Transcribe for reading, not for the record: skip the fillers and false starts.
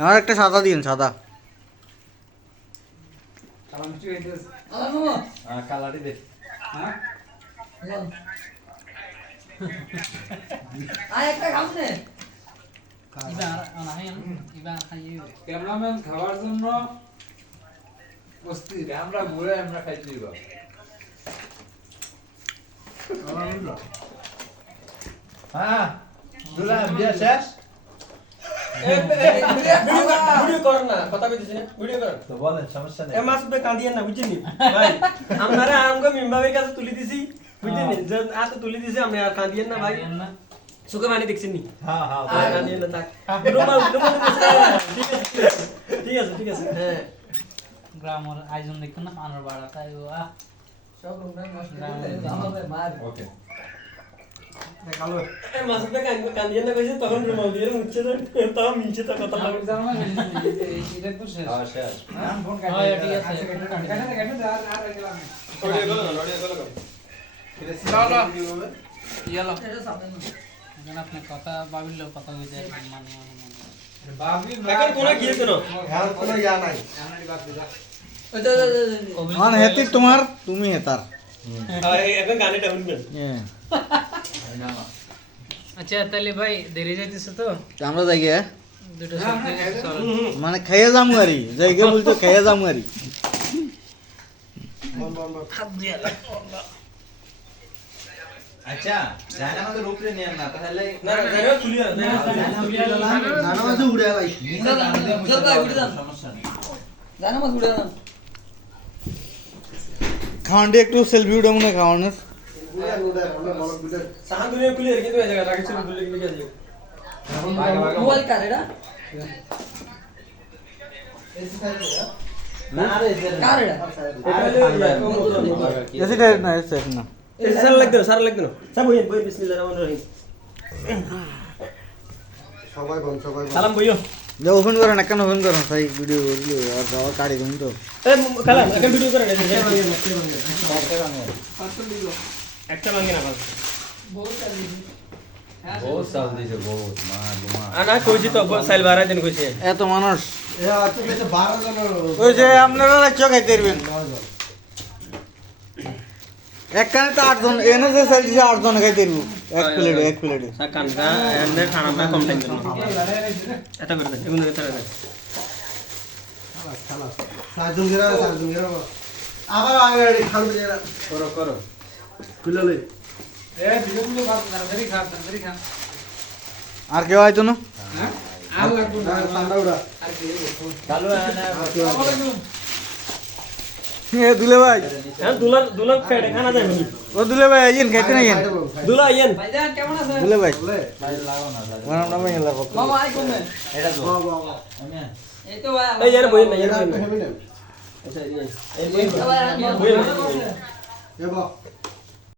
আমার একটা সাদা দিন, সাদা কালারই দে। ক্যামেরাম্যান খাওয়ার জন্য অস্থির, আমরা ঘুরে আমরা খাইতে দিব। হ্যাঁ দুলা বিয়া শেষ। ভিডিও কর না, কথা কইতেছি না, ভিডিও কর তো বলেন, সমস্যা নেই। এ মাসুদে কাঁদিয়েন না, বুঝছেন ভাই? আপনারা আমগো মিমবাবের কাছে তুলি দিছি, বুঝছেন? যে আত তুলি দিছি, আমরা আর কাঁদিয়েন না ভাই। সুখে মানে দেখছেন নি? হ্যাঁ হ্যাঁ আর কাঁদিয়েন না থাক। রুমাল ঠিক আছে ঠিক আছে। হ্যাঁ গ্রামের আয়োজন দেখুন না, পানের বাড়া তাই সব রুমে নষ্ট ওকে। এ মাসুদে কাঁদিয়েন না কইছে, তখন রুমাল দিয়ে মুছছে না, তাও মিনছে তা কথা বলে। এটা তো শেষ। হ্যাঁ শেষ। আপনার কথা ভাবিল কথা হয়ে মানে এখন কোন গিয়েছে না? আর কোনো ইয়া নাই মানে হেতি তোমার, তুমি হেতার। আর এখন গানেটা শুনবেন। আচ্ছা তাহলে ভাই দেরি যাইতেছে তো আমরা যাই গিয়ে দুটো সবজি চল মানে খাইয়ে যামু আরি, যাই গিয়ে বলছো খাইয়ে যামু আরি। আচ্ছা জানা আমাদের উপরে নিয়ে না তাহলে না না জায়গা তুলিয়া জানামাজে উড়ে আলাই সমস্যা নেই। জানামাজ উড়ে আলাম খাওয়ানটি একটু সেলফি উঠে মনে খাওয়ানোর। সাহান দুনিয়া ক্লিয়ার কিন্তু এই জায়গা রাখিছিল দুলে কি লিখে আছে মোবাইল কার এটা না রে কার এটা এসে খাই না, এসে না। এই সারা লাগবে না সব বইন বিসমিল্লাহির রহমানির রহিম সবাই বল সালাম বইও যে ওপেন করেন, একখান ওপেন করেন, তাই ভিডিও করলে আর যাওয়া কাটি দিন তো। এ কালাম একটা ভিডিও করে না একটা মাঙ্গে না বল বহুত সাল দিছে বহুত মা গুমা। আনা কইছি তো সাইল বারা দিন কইছে এত মানুষ এ আচ্ছা বেশি 12 জন ওই যে আপনারা রাজ্য খাইতে পারবেন। একখানে তো 8 জন, এনে যে চাইছি 8 জন খাইতে পারবো এক প্লেটে। সাকানটা এনে খানা পা কম টাইম দেন এটা করে দেন এগুলো এটা দেন খালা সাজুন গেরা আবার আগে খাল দিয়ে করো খুললে আর কেউ আইতো না? ঠান্ডা উড়া চালু আনা এ দুলে ভাই, হ্যাঁ দুলা ফেড়ে খানা যায় নি ও দুলে ভাই আইয়েন খাইতে না আইয়েন। দুলা আইয়েন ভাইজান কেমন আছেন দুলে ভাই লাইট লাগাও না লাইট। আমার নাম মেলা পক্ষ। মামা আই কোনে এটা তো বাবা আমি এই তো ভাই এই यार বইন না এটা यार হেভি না আচ্ছা এই বইন ভাই বইন এ বা